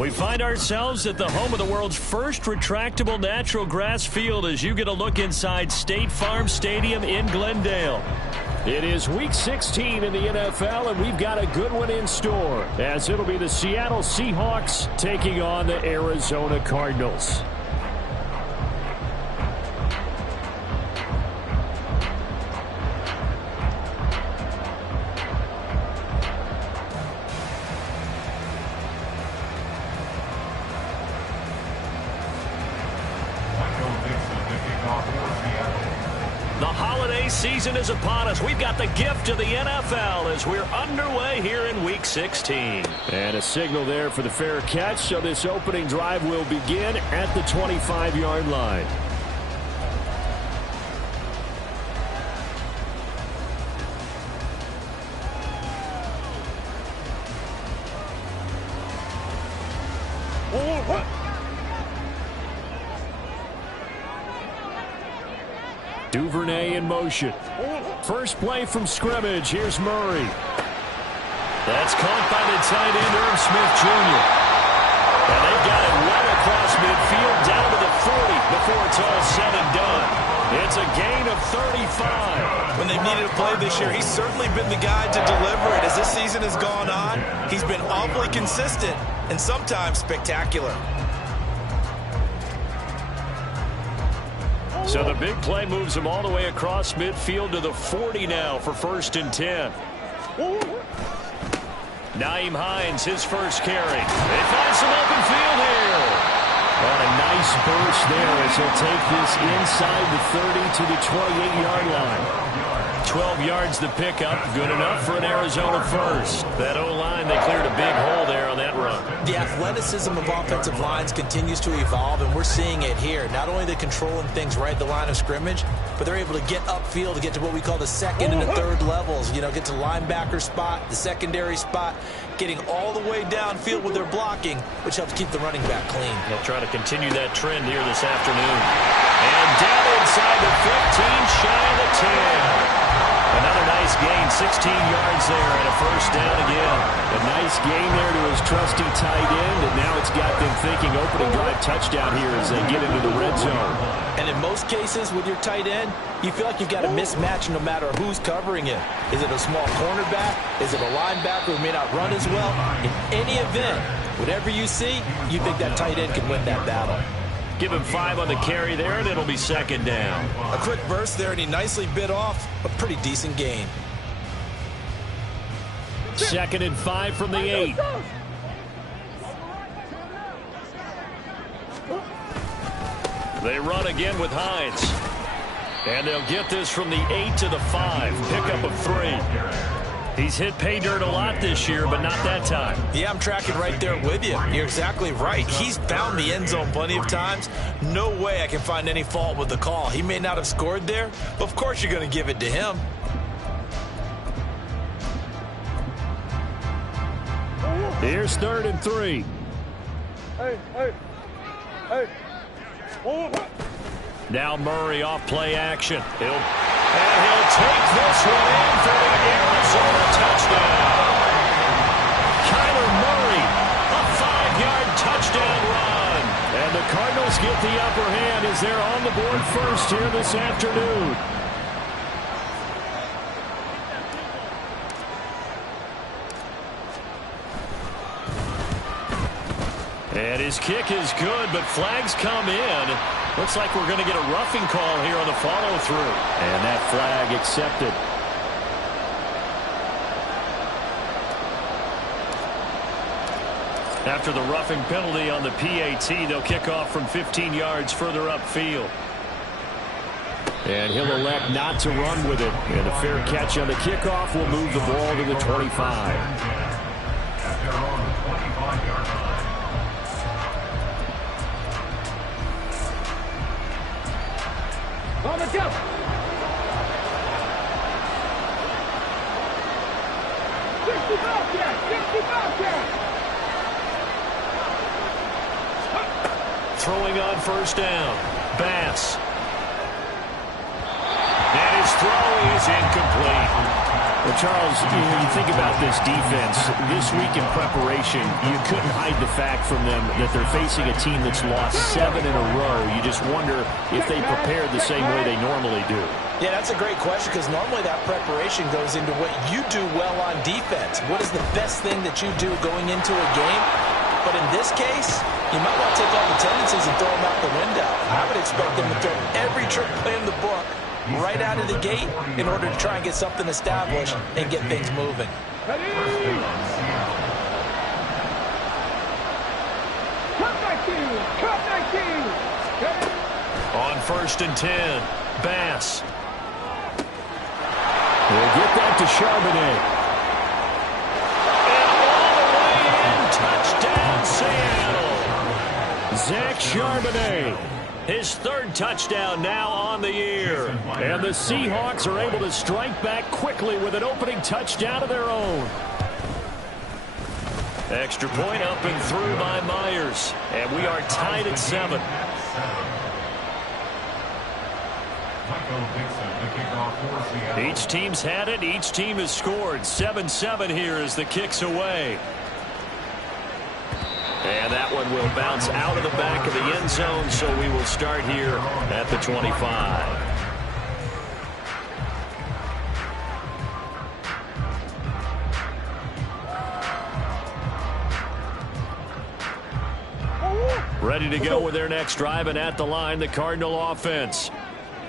We find ourselves at the home of the world's first retractable natural grass field as you get a look inside State Farm Stadium in Glendale. It is Week 16 in the NFL, and we've got a good one in store, as it'll be the Seattle Seahawks taking on the Arizona Cardinals. The holiday season is upon us. We've got the gift of the NFL as we're underway here in Week 16. And a signal there for the fair catch, so this opening drive will begin at the 25-yard line. Duvernay in motion. First play from scrimmage. Here's Murray. That's caught by the tight end, Irv Smith Jr. And they've got it well across midfield down to the 40 before it's all said and done. It's a gain of 35. When they've needed a play this year, he's certainly been the guy to deliver it. As this season has gone on, he's been awfully consistent and sometimes spectacular. So the big play moves him all the way across midfield to the 40 now for 1st and 10. Naeem Hines, his first carry. They find some open field here. And a nice burst there as he'll take this inside the 30 to the 28-yard line. 12 yards the pickup, good enough for an Arizona first. That O-line, they cleared a big hole there on that run. The athleticism of offensive lines continues to evolve, and we're seeing it here. Not only the controlling things right at the line of scrimmage, but they're able to get upfield to get to what we call the second and the third levels. You know, get to linebacker spot, the secondary spot, getting all the way downfield with their blocking, which helps keep the running back clean. They'll try to continue that trend here this afternoon. And down inside the 15, shy of the 10. Another nice gain, 16 yards there, and a first down again. A nice gain there to his trusty tight end, and now it's got them thinking opening drive touchdown here as they get into the red zone. And in most cases with your tight end, you feel like you've got a mismatch no matter who's covering it. Is it a small cornerback? Is it a linebacker who may not run as well? In any event, whatever you see, you think that tight end can win that battle. Give him 5 on the carry there, and it'll be 2nd down. A quick burst there, and he nicely bit off a pretty decent gain. 2nd and 5 from the 8. They run again with Hines. And they'll get this from the 8 to the 5. Pickup of 3. He's hit pay dirt a lot this year, but not that time. Yeah, I'm tracking right there with you. You're exactly right. He's found the end zone plenty of times. No way I can find any fault with the call. He may not have scored there, but of course you're going to give it to him. Here's 3rd and 3. Now Murray off play action. He'll take this one in for the Arizona touchdown. Kyler Murray, a 5-yard touchdown run. And the Cardinals get the upper hand as they're on the board first here this afternoon. And his kick is good, but flags come in. Looks like we're going to get a roughing call here on the follow-through. And that flag accepted. After the roughing penalty on the PAT, they'll kick off from 15 yards further upfield. And he'll elect not to run with it. And a fair catch on the kickoff will move the ball to the 25. On the jump. Throwing on 1st down. Bass. And his throw is incomplete. The Charles, you think about this defense. This week in preparation, you couldn't hide the fact from them that they're facing a team that's lost 7 in a row. You just wonder if they prepared the same way they normally do. Yeah, that's a great question because normally that preparation goes into what you do well on defense. What is the best thing that you do going into a game? But in this case, you might want to take all the tendencies and throw them out the window. I would expect them to throw every trick play in the book right out of the gate in order to try and get something established and get things moving. On 1st and 10, Bass. We'll get that to Charbonnet. And all the way in, touchdown Seattle. Zach Charbonnet. His 3rd touchdown now on the year. And the Seahawks are able to strike back quickly with an opening touchdown of their own. Extra point up and through by Myers. And we are tied at 7. Each team's had it. Each team has scored. 7-7 here as the kick's away. And that one will bounce out of the back of the end zone, so we will start here at the 25. Ready to go with their next drive, and at the line, the Cardinal offense.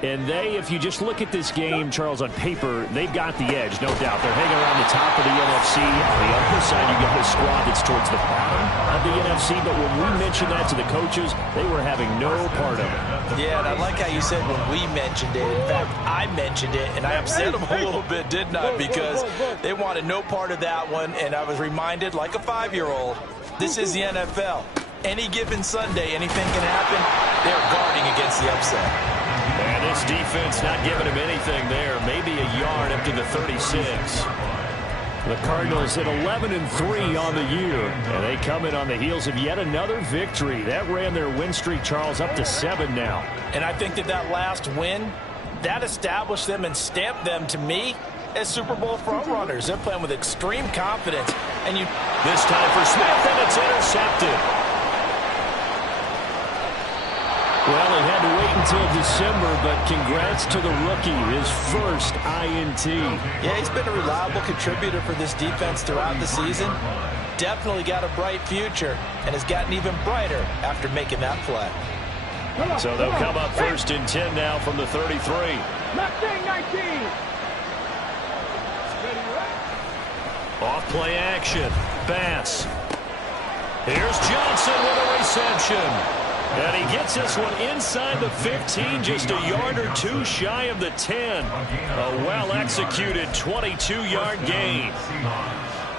And they, if you just look at this game, Charles, on paper, they've got the edge, no doubt. They're hanging around the top of the NFC. On the other side, you got a squad that's towards the bottom of the NFC. But when we mentioned that to the coaches, they were having no part of it. Yeah, and I like how you said when we mentioned it. In fact, I mentioned it, and I upset them a little bit, didn't I? Because they wanted no part of that one, and I was reminded, like a 5-year-old, this is the NFL. Any given Sunday, anything can happen. They're guarding against the upset. And this defense not giving him anything there. Maybe a yard up to the 36. The Cardinals at 11-3 on the year. And they come in on the heels of yet another victory. That ran their win streak, Charles, up to 7 now. And I think that last win, that established them and stamped them, to me, as Super Bowl frontrunners. They're playing with extreme confidence. And this time for Smith, and it's intercepted. Well, it had to wait until December, but congrats to the rookie, his first INT. Yeah, he's been a reliable contributor for this defense throughout the season. Definitely got a bright future, and has gotten even brighter after making that play. So they'll come up 1st and 10 now from the 33. 19. Off play action. Bass. Here's Johnson with a reception. And he gets this one inside the 15, just a yard or two shy of the 10. A well-executed 22-yard gain.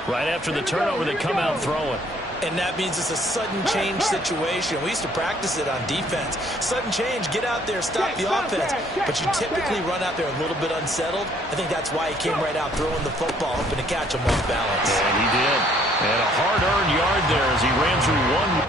Right after the turnover, they come out throwing. And that means it's a sudden change situation. We used to practice it on defense. Sudden change, get out there, stop the offense. But you typically run out there a little bit unsettled. I think that's why he came right out throwing the football, hoping to catch him off balance. And he did. And a hard-earned yard there as he ran through one.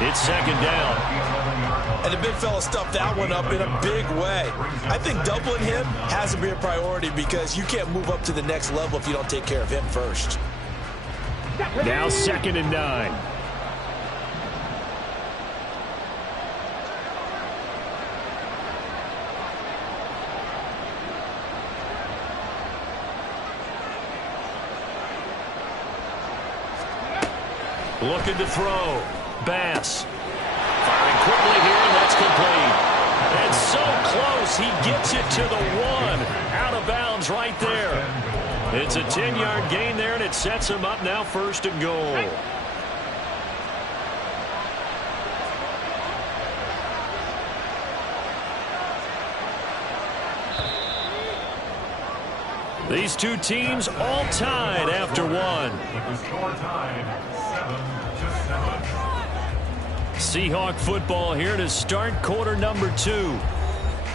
It's second down. And the big fella stuffed that one up in a big way. I think doubling him has to be a priority because you can't move up to the next level if you don't take care of him first. Now 2nd and 9. Looking to throw. Bass. Firing quickly here, and that's complete. And so close, he gets it to the 1. Out of bounds right there. It's a 10-yard gain there, and it sets him up now 1st and goal. These two teams all tied after 1. With the score tied 7-7. Seahawk football here to start quarter number 2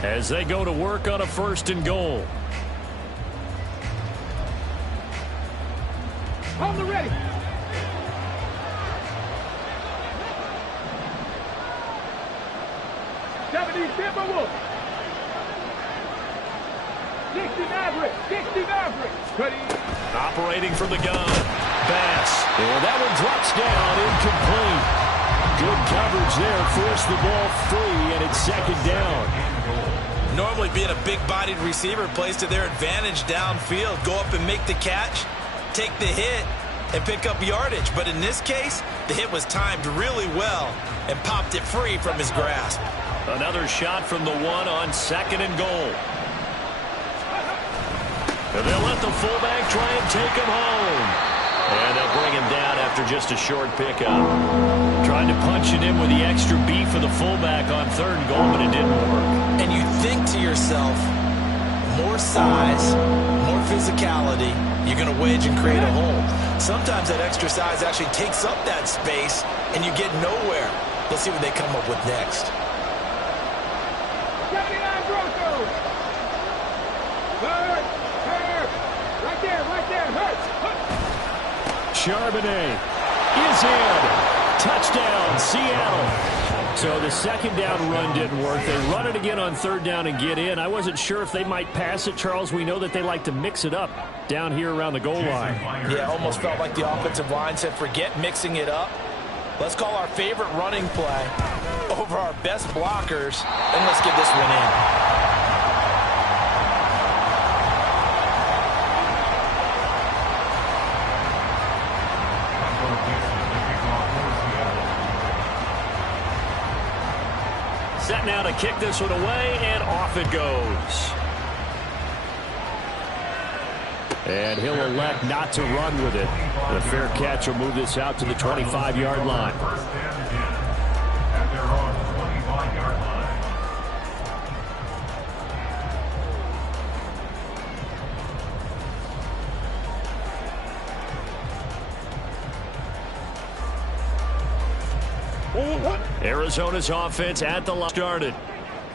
as they go to work on a 1st and goal. On the ready. Wolf. 60 Maverick. 60 Maverick. Ready. Operating from the gun. Bass. And that one drops down incomplete. Good coverage there. Forced the ball free, and it's 2nd down. Normally being a big-bodied receiver plays to their advantage downfield. Go up and make the catch, take the hit, and pick up yardage. But in this case, the hit was timed really well and popped it free from his grasp. Another shot from the 1 on 2nd and goal. And they'll let the fullback try and take him home. And they'll bring him down after just a short pickup. Tried to punch it in with the extra beef for the fullback on 3rd and goal, but it didn't work. And you think to yourself, more size, more physicality, you're going to wedge and create a hole. Sometimes that extra size actually takes up that space, and you get nowhere. Let's see what they come up with next. 79 Broncos. Hurt. Right there. Hurt. Charbonnet is in. Touchdown, Seattle. So the 2nd down run didn't work. They run it again on 3rd down and get in. I wasn't sure if they might pass it, Charles. We know that they like to mix it up down here around the goal line. Yeah, almost felt like the offensive line said, forget mixing it up. Let's call our favorite running play over our best blockers, and let's get this one in. Set now to kick this one away, and off it goes. And he'll elect not to run with it. The fair catch will move this out to the 25-yard line. First down and 10 at their own 25-yard line. Arizona's offense at the line started.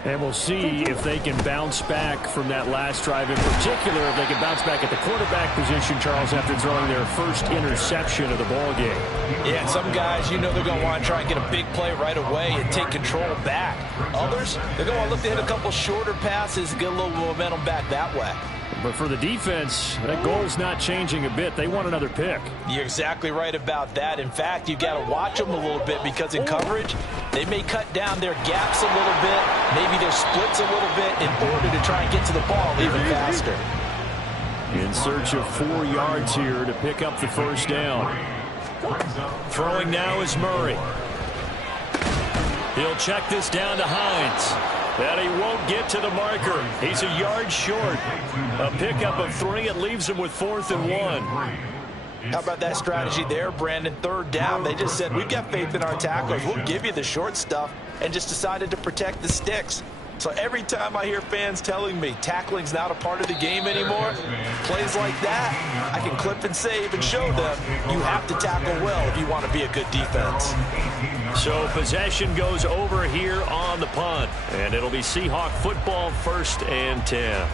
And we'll see if they can bounce back from that last drive. In particular, if they can bounce back at the quarterback position, Charles, after throwing their first interception of the ball game. Yeah, and some guys, you know they're going to want to try and get a big play right away and take control back. Others, they're going to want to look to hit a couple shorter passes, get a little momentum back that way. But for the defense, that goal's not changing a bit. They want another pick. You're exactly right about that. In fact, you've got to watch them a little bit because in coverage, they may cut down their gaps a little bit, maybe their splits a little bit in order to try and get to the ball even faster. In search of 4 yards here to pick up the 1st down. Throwing now is Murray. He'll check this down to Hines. And he won't get to the marker. He's a yard short. A pickup of 3. It leaves him with 4th and 1. How about that strategy there, Brandon? 3rd down. They just said, we've got faith in our tacklers. We'll give you the short stuff, and just decided to protect the sticks. So every time I hear fans telling me tackling's not a part of the game anymore, plays like that, I can clip and save and show them you have to tackle well if you want to be a good defense. So possession goes over here on the punt, and it'll be Seahawk football, 1st and 10.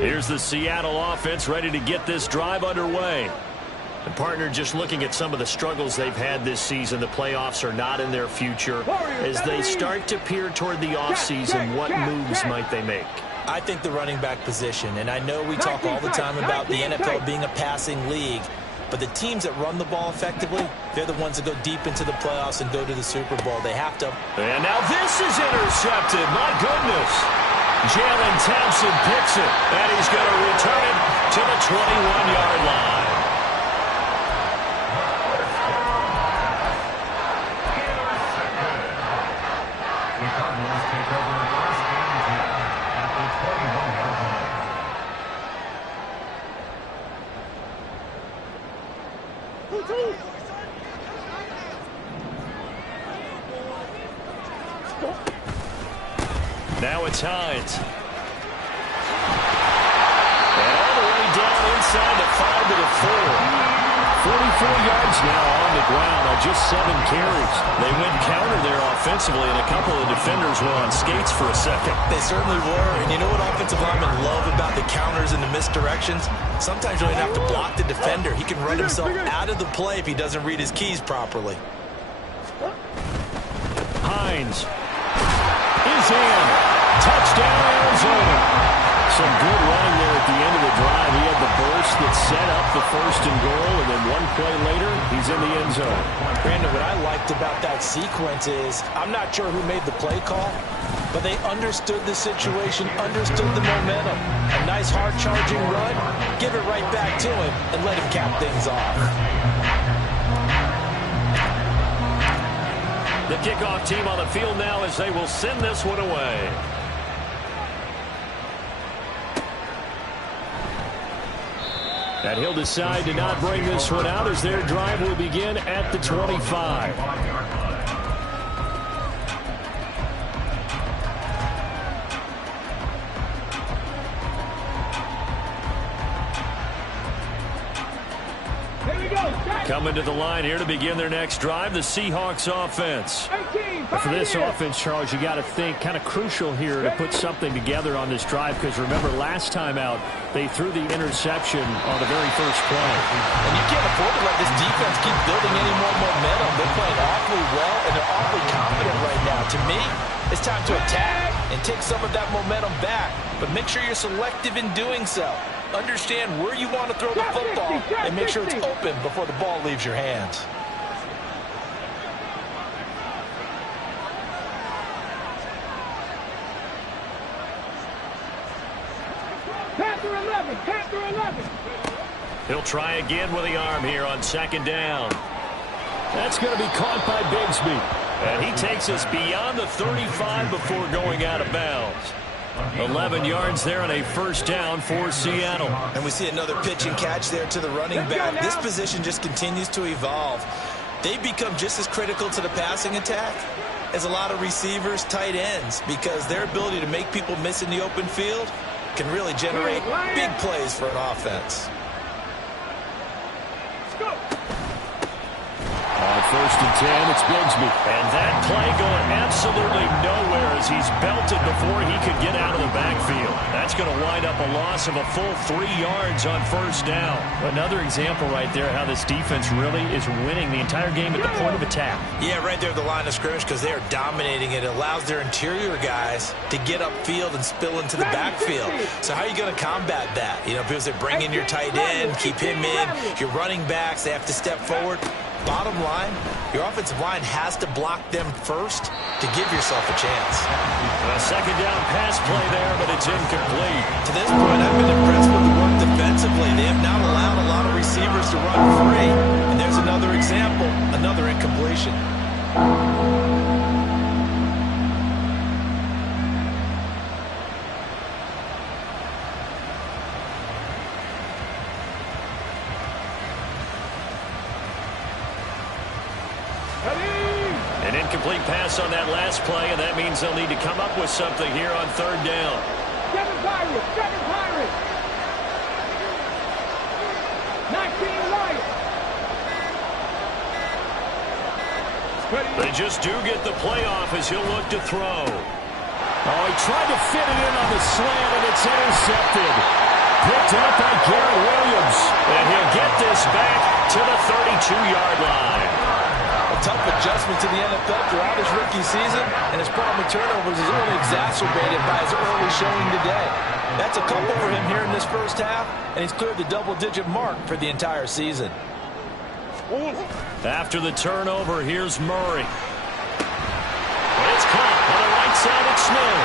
Here's the Seattle offense ready to get this drive underway. And partner, just looking at some of the struggles they've had this season, the playoffs are not in their future. As they start to peer toward the offseason, what moves might they make? I think the running back position, and I know we talk all the time about the NFL being a passing league, but the teams that run the ball effectively, they're the ones that go deep into the playoffs and go to the Super Bowl. They have to. And now this is intercepted. My goodness. Jalen Thompson picks it, and he's going to return it to the 21-yard line. Now it's Hines. And all the way down inside the 5 to the 4. 44 yards now on the ground on just 7 carries. They went counter there offensively, and a couple of defenders were on skates for a second. They certainly were. And you know what offensive linemen love about the counters and the misdirections? Sometimes you don't even have to block the defender. He can run himself out of the play if he doesn't read his keys properly. Hines is in. Touchdown, Arizona. Some good running there at the end of the drive. He had the burst that set up the 1st and goal, and then one play later, he's in the end zone. Brandon, what I liked about that sequence is I'm not sure who made the play call, but they understood the situation, understood the momentum. A nice hard-charging run, give it right back to him, and let him cap things off. The kickoff team on the field now as they will send this one away. And he'll decide to not bring this one out as their drive will begin at the 25. Coming to the line here to begin their next drive, the Seahawks offense. For this offense, Charles, you got to think kind of crucial here to put something together on this drive, because remember last time out they threw the interception on the very first play. And you can't afford to let this defense keep building any more momentum. They're playing awfully well, and they're awfully confident right now. To me, it's time to attack and take some of that momentum back, but make sure you're selective in doing so. Understand where you want to throw the football and make sure it's open before the ball leaves your hands. Panther 11, Panther 11. He'll try again with the arm here on 2nd down. That's going to be caught by Bigsby. And he takes us beyond the 35 before going out of bounds. 11 yards there on a 1st down for Seattle. And we see another pitch and catch there to the running back. This position just continues to evolve. They become just as critical to the passing attack as a lot of receivers, tight ends, because their ability to make people miss in the open field can really generate big plays for an offense. On 1st and 10, it's Bigsby. And that play going absolutely nowhere as he's belted before he could get out of the backfield. That's going to wind up a loss of a full 3 yards on 1st down. Another example right there how this defense really is winning the entire game at the point of attack. Yeah, right there at the line of scrimmage, because they are dominating it. It allows their interior guys to get upfield and spill into the backfield. So how are you going to combat that? You know, because they bring in your tight end, keep him in, your running backs, they have to step forward. Bottom line, your offensive line has to block them first to give yourself a chance. A 2nd down pass play there, but it's incomplete. To this point, I've been impressed with the work defensively. They have not allowed a lot of receivers to run free. And there's another example, another incompletion. An incomplete pass on that last play, and that means they'll need to come up with something here on 3rd down. Seven Pirates, 19 Lions. They just do get the playoff as he'll look to throw. Oh, he tried to fit it in on the slant, and it's intercepted. Picked up by Garrett Williams. And he'll get this back to the 32-yard line. A tough adjustment to the NFL throughout his rookie season, and his problem with turnovers is only exacerbated by his early showing today. That's a couple for him here in this first half, and he's cleared the double-digit mark for the entire season. After the turnover, here's Murray. It's caught on the right side at Smith.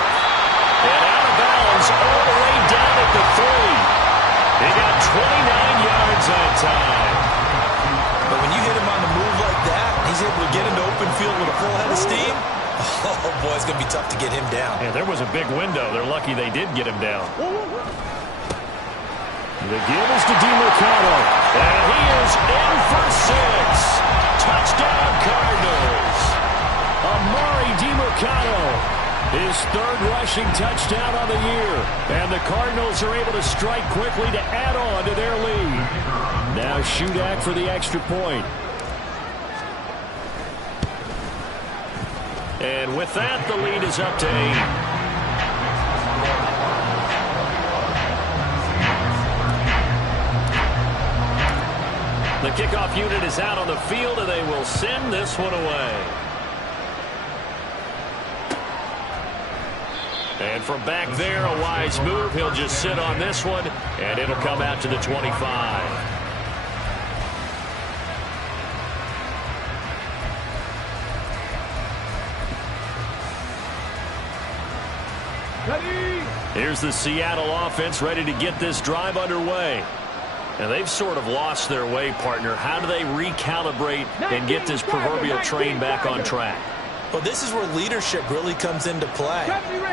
And out of bounds all the way down at the 3. He got 29 yards that time. But when you hit him on the move like that, he's able to get into open field with a full head of steam. Oh, boy, it's going to be tough to get him down. Yeah, there was a big window. They're lucky they did get him down. The give is to DeMarcado. And he is in for 6. Touchdown, Cardinals. Amari DeMarcado, his third rushing touchdown on the year. And the Cardinals are able to strike quickly to add on to their lead. Now Shudak for the extra point. And with that, the lead is up to 8. The kickoff unit is out on the field, and they will send this one away. And from back there, a wise move. He'll just sit on this one, and it'll come out to the 25. Here's the Seattle offense ready to get this drive underway. And they've sort of lost their way, partner. How do they recalibrate and get this proverbial train back on track? Well, this is where leadership really comes into play.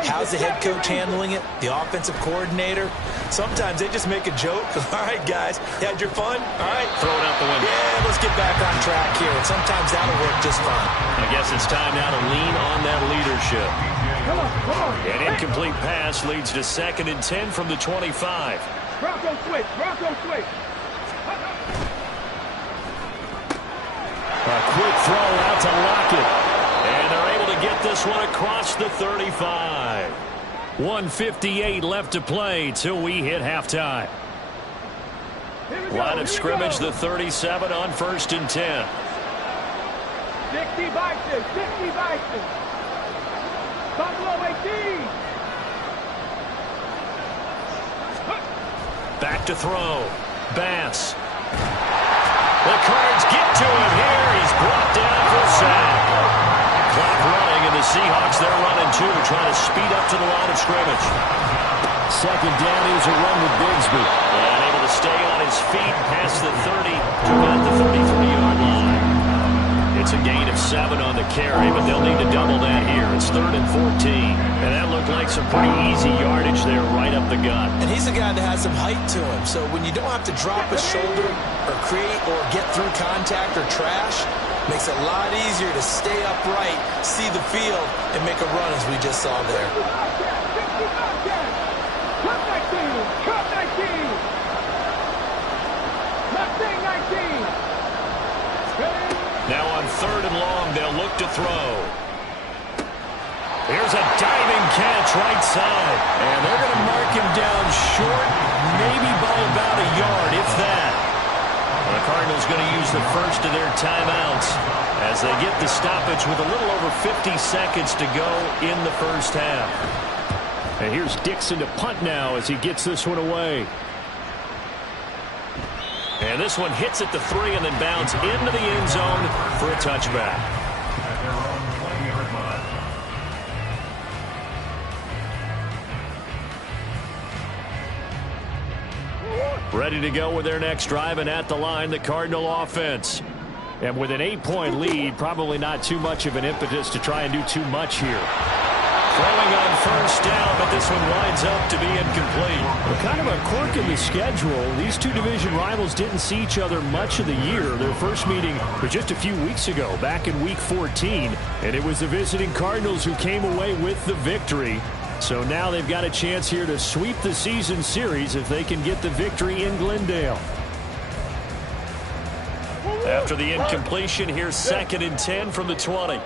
How's the head coach handling it? The offensive coordinator? Sometimes they just make a joke. All right, guys, you had your fun? All right. Throw it out the window. Yeah, let's get back on track here. And sometimes that'll work just fine. I guess it's time now to lean on that leadership. Come on. An incomplete pass leads to 2nd and 10 from the 25. Bronco switch. A quick throw out to Lockett. And they're able to get this one across the 35. 1:58 left to play till we hit halftime. Line of scrimmage, the 37 on 1st and 10. 60 Bison. Buffalo 18. Back to throw. Bass. The Cards get to him here. He's brought down for a sack. Clock running, and the Seahawks, they're running too, trying to speed up to the line of scrimmage. 2nd down, here's a run with Bigsby. And able to stay on his feet past the 30 to about the 33-yard line. It's a gain of 7 on the carry, but they'll need to double that here. It's 3rd and 14. And that looked like some pretty easy yardage there right up the gut. And he's a guy that has some height to him. So when you don't have to drop a shoulder or create or get through contact or trash, makes it a lot easier to stay upright, see the field, and make a run as we just saw there. Cut 19. Now on 3rd and long, they'll look to throw. Here's a diving catch right side. And they're going to mark him down short, maybe by about a yard, if that. The Cardinals going to use the first of their timeouts as they get the stoppage with a little over 50 seconds to go in the first half. And here's Dixon to punt now as he gets this one away. And this one hits at the 3 and then bounds into the end zone for a touchback. At their own 20-yard line. Ready to go with their next drive, and at the line, the Cardinal offense. And with an 8-point lead, probably not too much of an impetus to try and do too much here. Throwing on 1st down, but this one winds up to be incomplete. Well, kind of a quirk in the schedule. These two division rivals didn't see each other much of the year. Their first meeting was just a few weeks ago, back in Week 14. And it was the visiting Cardinals who came away with the victory. So now they've got a chance here to sweep the season series if they can get the victory in Glendale. After the incompletion, here's 2nd and 10 from the 20.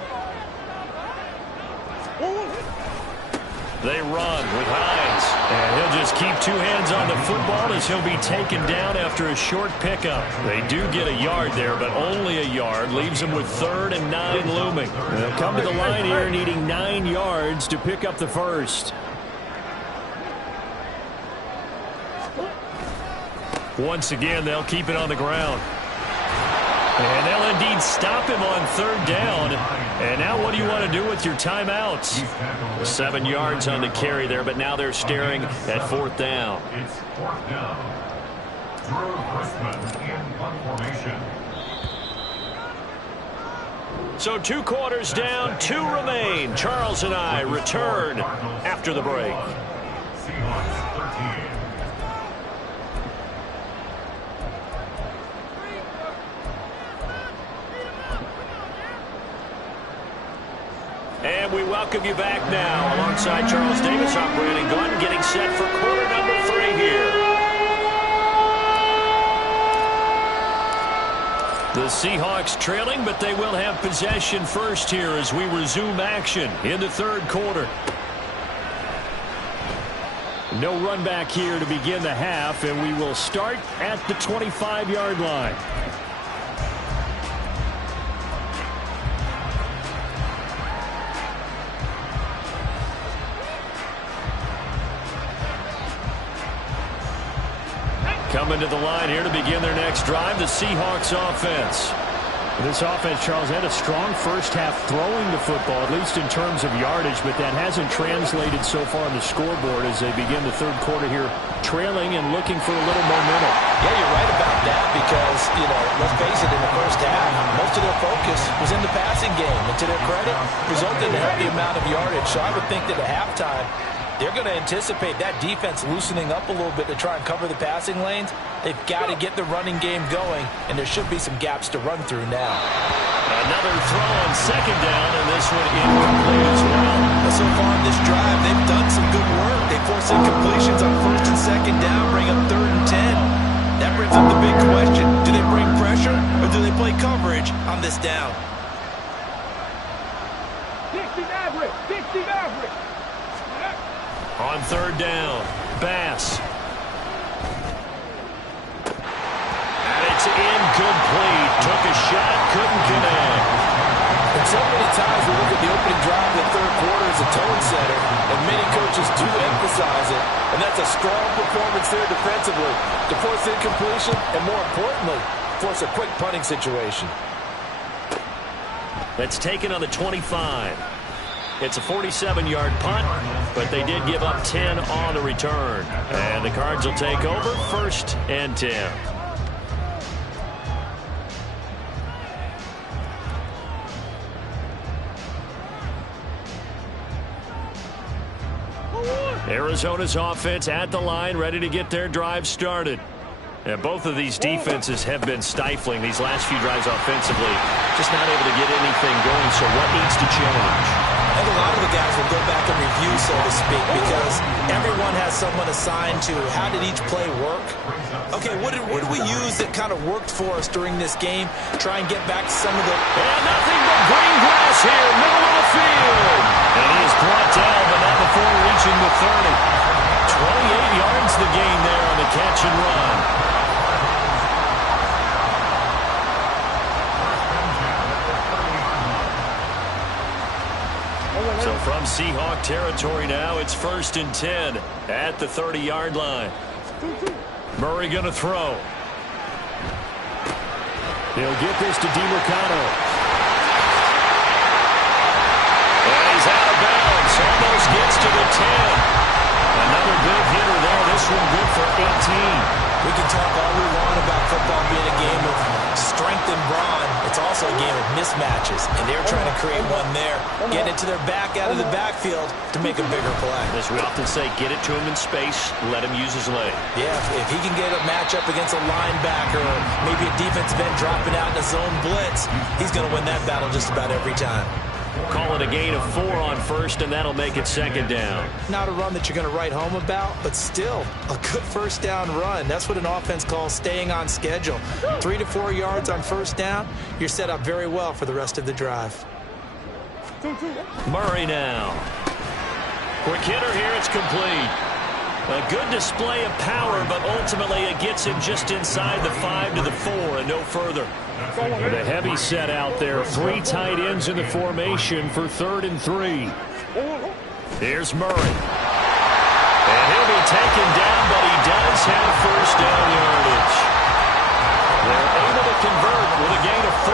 They run with Hines. And he'll just keep two hands on the football as he'll be taken down after a short pickup. They do get a yard there, but only a yard. Leaves them with 3rd and 9 looming. They'll come to the line here needing 9 yards to pick up the first. Once again, they'll keep it on the ground. And they'll indeed stop him on 3rd down. And now what do you want to do with your timeouts? 7 yards on the carry there, but now they're staring at 4th down. It's 4th down. Drew Christman in punt formation. So 2 quarters down, 2 remain. Charles and I return after the break. Seahawks 13. And we welcome you back now. Alongside Charles Davis, I'm Brandon Gordon, getting set for quarter number 3 here. The Seahawks trailing, but they will have possession first here as we resume action in the 3rd quarter. No run back here to begin the half, and we will start at the 25-yard line. Coming to the line here to begin their next drive, the Seahawks offense. This offense, Charles, had a strong first half throwing the football, at least in terms of yardage, but that hasn't translated so far on the scoreboard as they begin the 3rd quarter here, trailing and looking for a little momentum. Yeah, you're right about that because, let's face it, in the first half, most of their focus was in the passing game. And to their credit, resulted in a healthy amount of yardage. So I would think that at halftime, they're going to anticipate that defense loosening up a little bit to try and cover the passing lanes. They've got to get the running game going, and there should be some gaps to run through now. Another throw on 2nd down, and this one incomplete as well. So far in this drive, they've done some good work. They force incompletions on 1st and 2nd down, bring up 3rd and 10. That brings up the big question. Do they bring pressure, or do they play coverage on this down? 60 average, 60 average. On 3rd down, Bass. And it's incomplete. Took a shot, couldn't connect. And so many times we look at the opening drive of the 3rd quarter as a tone setter, and many coaches do emphasize it. And that's a strong performance there defensively to force incompletion and, more importantly, force a quick punting situation. That's taken on the 25. It's a 47-yard punt, but they did give up 10 on the return. And the Cards will take over 1st and 10. Arizona's offense at the line, ready to get their drive started. And both of these defenses have been stifling these last few drives offensively. Just not able to get anything going, so what needs to change? I think a lot of the guys will go back and review, so to speak, because everyone has someone assigned to how did each play work. Okay, what did we use that kind of worked for us during this game? Try and get back to some of the... And nothing but green grass here, middle of the field. And he is brought down, but not before reaching the 30. 28 yards the gain there on the catch and run. So from Seahawk territory now, it's 1st and 10 at the 30-yard line. Murray going to throw. He'll get this to DiMercado. And he's out of bounds. Almost gets to the 10. Another big hitter there. This one good for 18. We can talk all we want about football being a game of strength and brawn. It's also a game of mismatches, and they're trying to create one there. Get it to their back out of the backfield to make a bigger play. As we often say, get it to him in space, let him use his leg. Yeah, if he can get a matchup against a linebacker or maybe a defensive end dropping out in a zone blitz, he's going to win that battle just about every time. Call it a gain of 4 on 1st, and that'll make it 2nd down. Not a run that you're going to write home about, but still a good 1st down run. That's what an offense calls staying on schedule. 3 to 4 yards on 1st down, you're set up very well for the rest of the drive. Murray now. Quick hitter here, it's complete. A good display of power, but ultimately it gets him just inside the 5 to the 4 and no further. With a heavy set out there, 3 tight ends in the formation for 3rd and 3. Here's Murray. And he'll be taken down, but he does have first down yardage. They're able to convert with a gain of 4.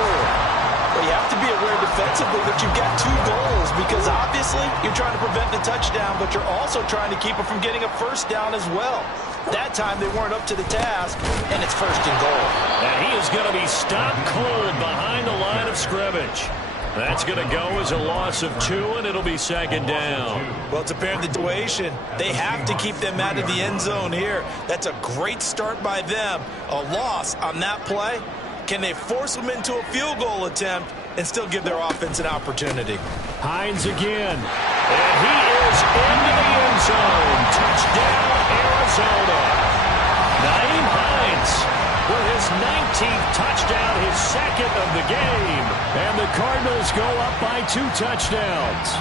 Well, you have to be aware defensively that you've got 2 goals because obviously you're trying to prevent the touchdown, but you're also trying to keep it from getting a first down as well. That time they weren't up to the task, and it's 1st and goal. And he is going to be stopped cold behind the line of scrimmage. That's going to go as a loss of 2, and it'll be 2nd down. Well, it's apparent the situation. They have to keep them out of the end zone here. That's a great start by them. A loss on that play. Can they force them into a field goal attempt and still give their offense an opportunity? Hines again. And he is into the end zone. Touchdown, Arizona. Nyheim Hines with his 19th touchdown, his 2nd of the game. And the Cardinals go up by 2 touchdowns.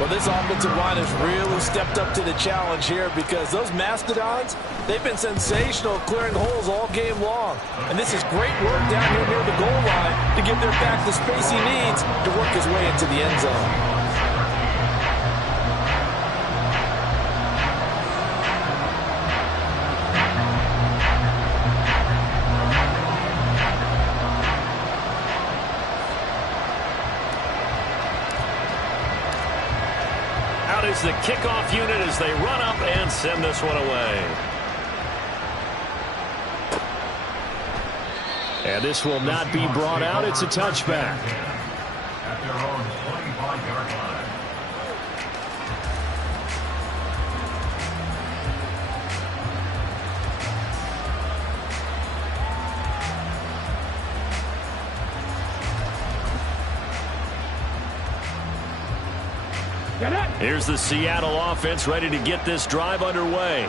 Well, this offensive line has really stepped up to the challenge here because those Mastodons, they've been sensational clearing holes all game long. And this is great work down here near the goal line to give their back the space he needs to work his way into the end zone. Is the kickoff unit as they run up and send this one away. And this will not be brought out. It's a touchback. At their own 25-yard line. Here's the Seattle offense ready to get this drive underway.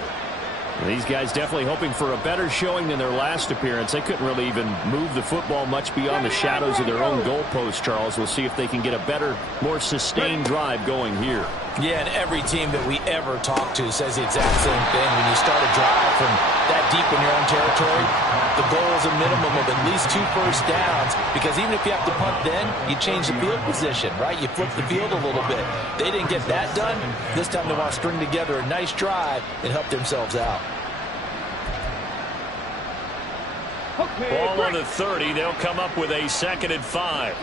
These guys definitely hoping for a better showing than their last appearance. They couldn't really even move the football much beyond the shadows of their own goalpost, Charles. We'll see if they can get a better, more sustained drive going here. Yeah, and every team that we ever talk to says the exact same thing. When you start a drive from that deep in your own territory, the goal is a minimum of at least 2 first downs, because even if you have to punt then, you change the field position, right? You flip the field a little bit. They didn't get that done. This time they want to string together a nice drive and help themselves out. Ball on the 30. They'll come up with a 2nd and 5.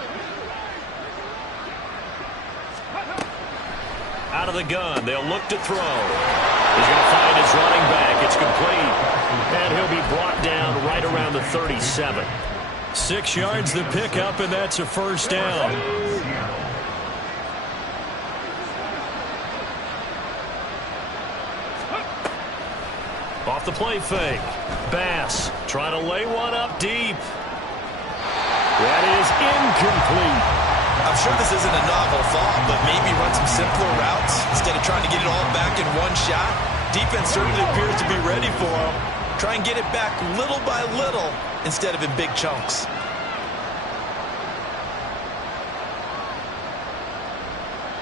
Out of the gun. They'll look to throw. He's going to find his running back. It's complete. And he'll be brought down right around the 37. 6 yards the pickup, and that's a first down. Off the play fake. Bass trying to lay one up deep. That is incomplete. I'm sure this isn't a novel thought, but maybe run some simpler routes instead of trying to get it all back in one shot. Defense certainly appears to be ready for him. Try and get it back little by little instead of in big chunks.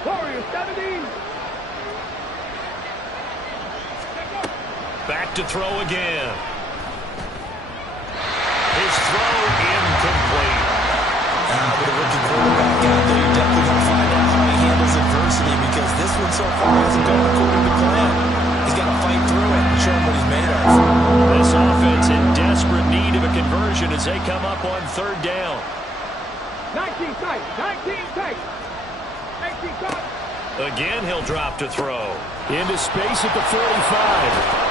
Warriors 17. Back to throw again. His throw incomplete. With a rookie quarterback out there, you're definitely going to find out how he handles adversity, because this one so far hasn't gone according to plan. He's got to fight through it and show him what he's made of. This offense in desperate need of a conversion as they come up on 3rd down. 19 tight. 19 tight. 19 tight. Again, he'll drop to throw. Into space at the 45.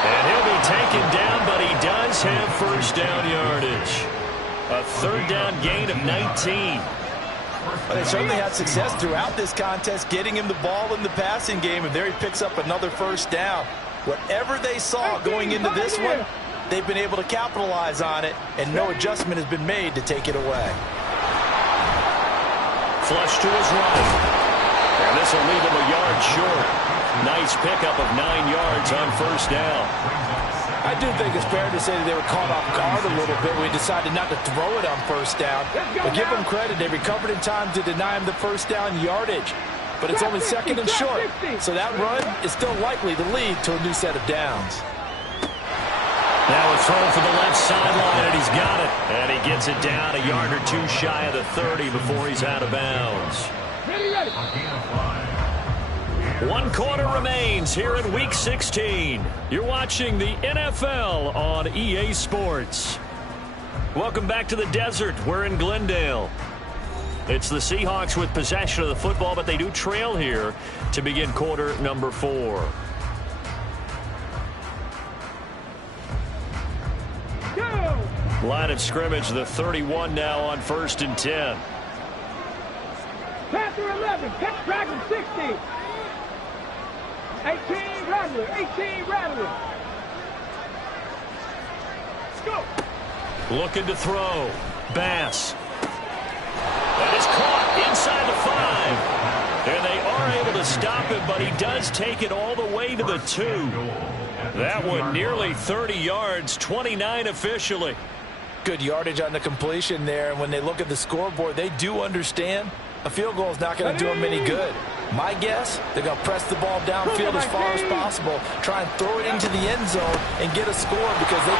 And he'll be taken down, but he does have first down yardage. A 3rd down gain of 19. Well, they certainly had success throughout this contest, getting him the ball in the passing game, and there he picks up another first down. Whatever they saw going into this one, they've been able to capitalize on it, and no adjustment has been made to take it away. Flush to his right. And this will leave him a yard short. Nice pickup of 9 yards on first down. I do think it's fair to say that they were caught off guard a little bit when we decided not to throw it on first down. But give them credit. They recovered in time to deny him the first down yardage. but it's only second and short. So that run is still likely to lead to a new set of downs. Now a throw for the left sideline, and he's got it. And he gets it down a yard or two shy of the 30 before he's out of bounds. One quarter remains here in Week 16. You're watching the NFL on EA Sports. Welcome back to the desert. We're in Glendale. It's the Seahawks with possession of the football, but they do trail here to begin quarter number 4. Line of scrimmage, the 31 now on 1st and 10. Panther 11, catch Dragon 60. 18 Rattler, 18 Rattler. Let's go. Looking to throw. Bass. That is caught inside the 5. And they are able to stop him, but he does take it all the way to the 2. That one nearly 30 yards, 29 officially. Good yardage on the completion there, and when they look at the scoreboard, they do understand a field goal is not going to do them any good. My guess, they're going to press the ball downfield as far as possible, try and throw it into the end zone and get a score because they...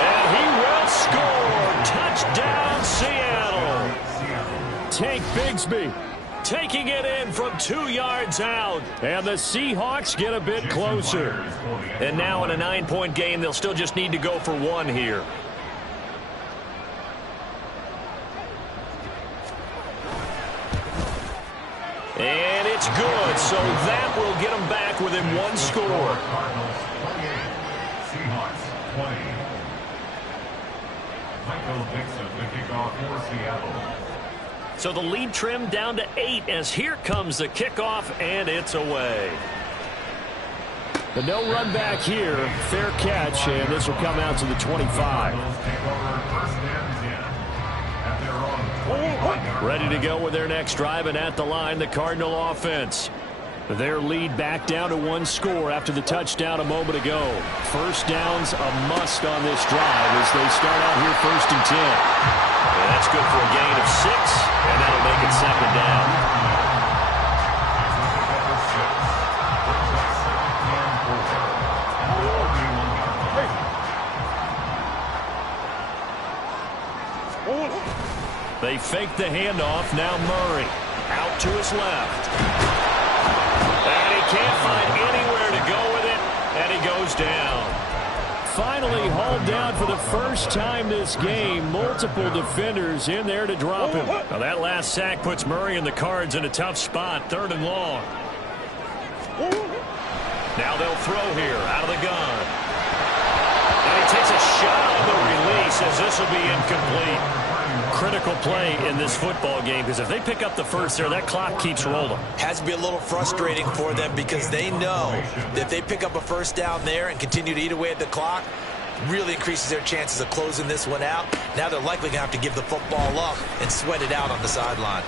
And he will score. Touchdown, Seattle. Tank Bigsby taking it in from 2 yards out. And the Seahawks get a bit closer. And now in a 9-point game, they'll still just need to go for 1 here. And it's good, so that will get them back within 1 score. Cardinals 28, Seahawks 20. Michael Dixon, the kickoff for Seattle. So the lead trimmed down to 8 as here comes the kickoff, and it's away. The no run back here, fair catch, and this will come out to the 25. Ready to go with their next drive, and at the line, the Cardinal offense. Their lead back down to 1 score after the touchdown a moment ago. First down's a must on this drive as they start out here 1st and 10. And that's good for a gain of 6, and that'll make it 2nd down. They fake the handoff. Now Murray out to his left. And he can't find anywhere to go with it, and he goes down. Finally hauled down for the first time this game. Multiple defenders in there to drop him. Now that last sack puts Murray and the Cards in a tough spot. 3rd and long. Now they'll throw here out of the gun. And he takes a shot on the release as this will be incomplete. Critical play in this football game because if they pick up the first there, that clock keeps rolling. Has to be a little frustrating for them because they know that if they pick up a first down there and continue to eat away at the clock, really increases their chances of closing this one out. Now they're likely going to have to give the football up and sweat it out on the sideline.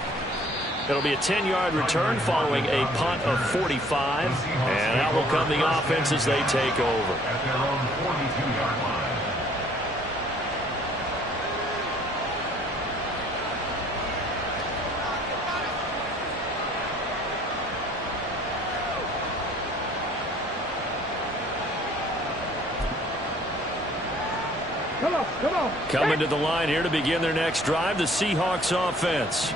It'll be a 10-yard return following a punt of 45, and out will come the offense as they take over. At their own 42-yard line. Come on. Coming to the line here to begin their next drive, the Seahawks offense.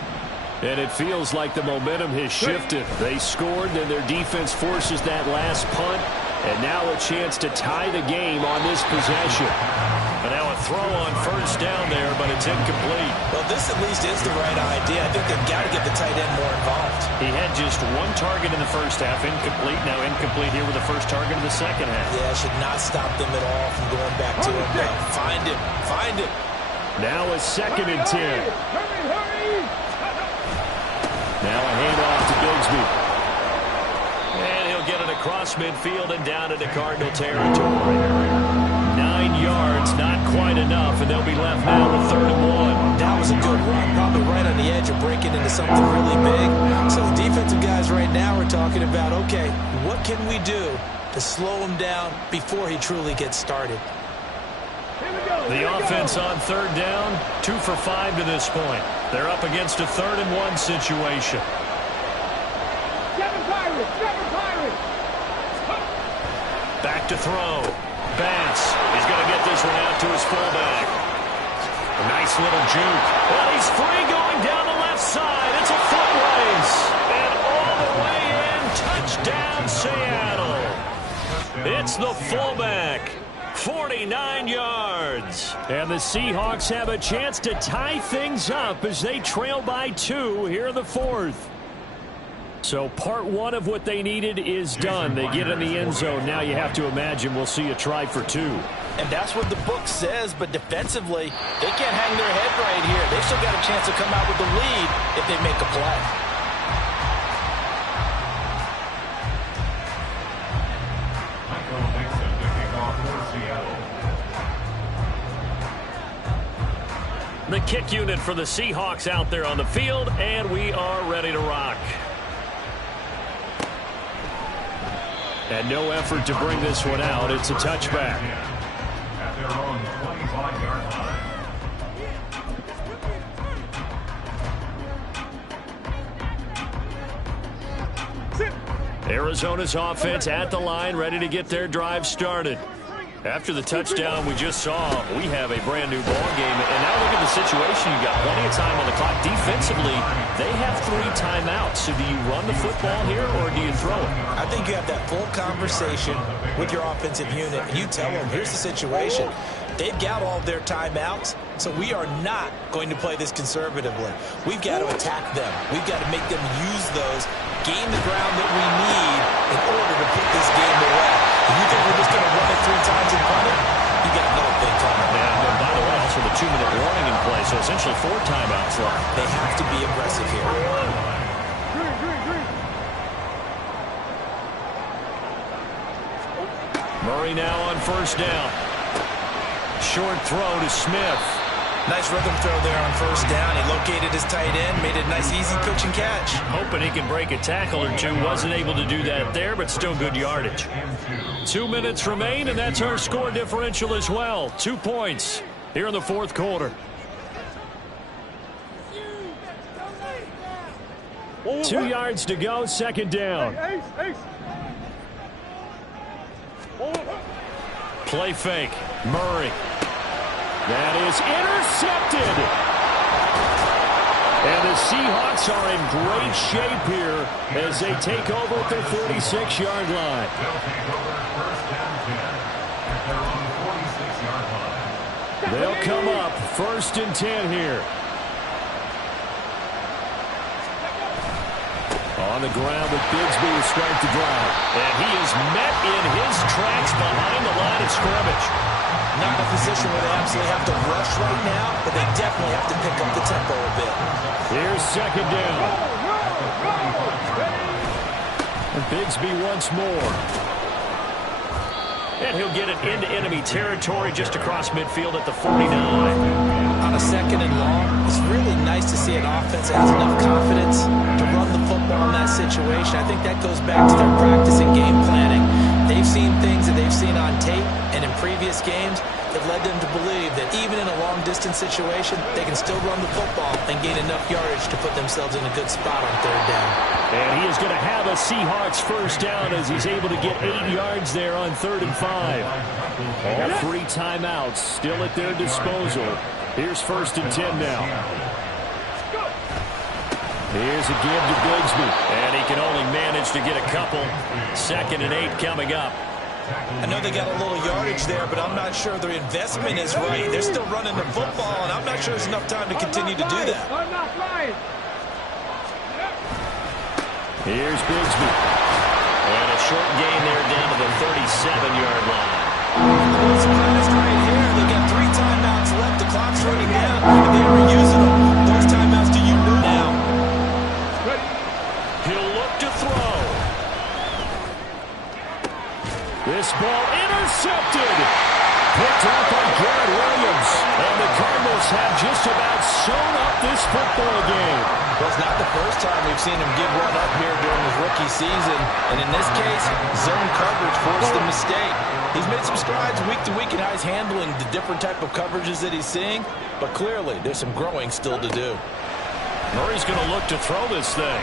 And it feels like the momentum has shifted. They scored, then their defense forces that last punt, and now a chance to tie the game on this possession. And now a throw on first down there, but it's incomplete. Well, this at least is the right idea. I think they've got to get the tight end more involved. He had just 1 target in the first half, incomplete. Now incomplete here with the first target of the second half. Yeah, should not stop them at all from going back to him. Find him. Now a 2nd and 10. Hurry. Now a handoff to Bigsby. And he'll get it across midfield and down into Cardinal territory. 9 yards, not quite enough, and they'll be left now with 3rd and 1. That was a good run, probably right on the edge of breaking into something really big. So the defensive guys right now are talking about, okay, what can we do to slow him down before he truly gets started? The offense on 3rd down, 2 for 5 to this point. They're up against a 3rd and 1 situation. to throw. Bass. He's going to get this one out to his fullback. A nice little juke. Well, he's free going down the left side. It's a foot race. And all the way in. Touchdown, Seattle. It's the fullback. 49 yards. And the Seahawks have a chance to tie things up as they trail by 2 here in the 4th. So part 1 of what they needed is done. They get in the end zone. Now you have to imagine we'll see a try for 2. And that's what the book says, but defensively, they can't hang their head right here. They've still got a chance to come out with the lead if they make a play. The kick unit for the Seahawks out there on the field, and we are ready to rock. And no effort to bring this one out. It's a touchback. At their own 25-yard line. Arizona's offense at the line, ready to get their drive started. After the touchdown we just saw, we have a brand-new ball game. And now look at the situation. You've got plenty of time on the clock. Defensively, they have 3 timeouts. So do you run the football here, or do you throw it? I think you have that full conversation with your offensive unit. And you tell them, here's the situation. They've got all their timeouts, so we are not going to play this conservatively. We've got to attack them. We've got to make them use those, gain the ground that we need in order to put this game away. You think we're just going to run it 3 times and punt it? You got another thing coming. And by the way, also the 2-minute warning in play, so essentially 4 timeouts left. They have to be aggressive here. Murray now on first down. Short throw to Smith. Nice rhythm throw there on first down. He located his tight end, made it a nice easy pitch and catch. Hoping he can break a tackle or 2. Wasn't able to do that there, but still good yardage. 2 minutes remain, and that's our score differential as well. 2 points here in the 4th quarter. 2 yards to go, 2nd down. Play fake. Murray. That is intercepted. And the Seahawks are in great shape here as they take over at their 46-yard line. They'll take over first down 10 at their own 46-yard line. They'll come up 1st and 10 here. On the ground with Bigsby to start the drive. And he is met in his tracks behind the line of scrimmage. Not in a position where they absolutely have to rush right now, but they definitely have to pick up the tempo a bit. Here's 2nd down. And Bigsby once more. And he'll get it into enemy territory just across midfield at the 49. On a 2nd and long, it's really nice to see an offense that has enough confidence to run the football in that situation. I think that goes back to their practice and game planning. They've seen things that they've seen on tape and in previous games that led them to believe that even in a long-distance situation, they can still run the football and gain enough yardage to put themselves in a good spot on 3rd down. And he is going to have a Seahawks first down as he's able to get 8 yards there on 3rd and 5. All 3 timeouts still at their disposal. Here's 1st and 10 now. Here's a give to Bigsby. And he can only manage to get a couple. 2nd and 8 coming up. I know they got a little yardage there, but I'm not sure their investment is right. They're still running the football, and I'm not sure there's enough time to continue to do that. Here's Bigsby. And a short gain there down to the 37-yard line. I'm surprised right here. They got 3 timeouts left. The clock's running down, and they were using them. Those timeouts do you now? He'll look to throw. This ball intercepted. Picked up by Garrett Williams. And the Cardinals have just about sewn up this football game. Well, it's not the first time we've seen him give one up here during his rookie season. And in this case, zone coverage forced the mistake. He's made some strides week to week in how he's handling the different type of coverages that he's seeing. But clearly, there's some growing still to do. Murray's going to look to throw this thing.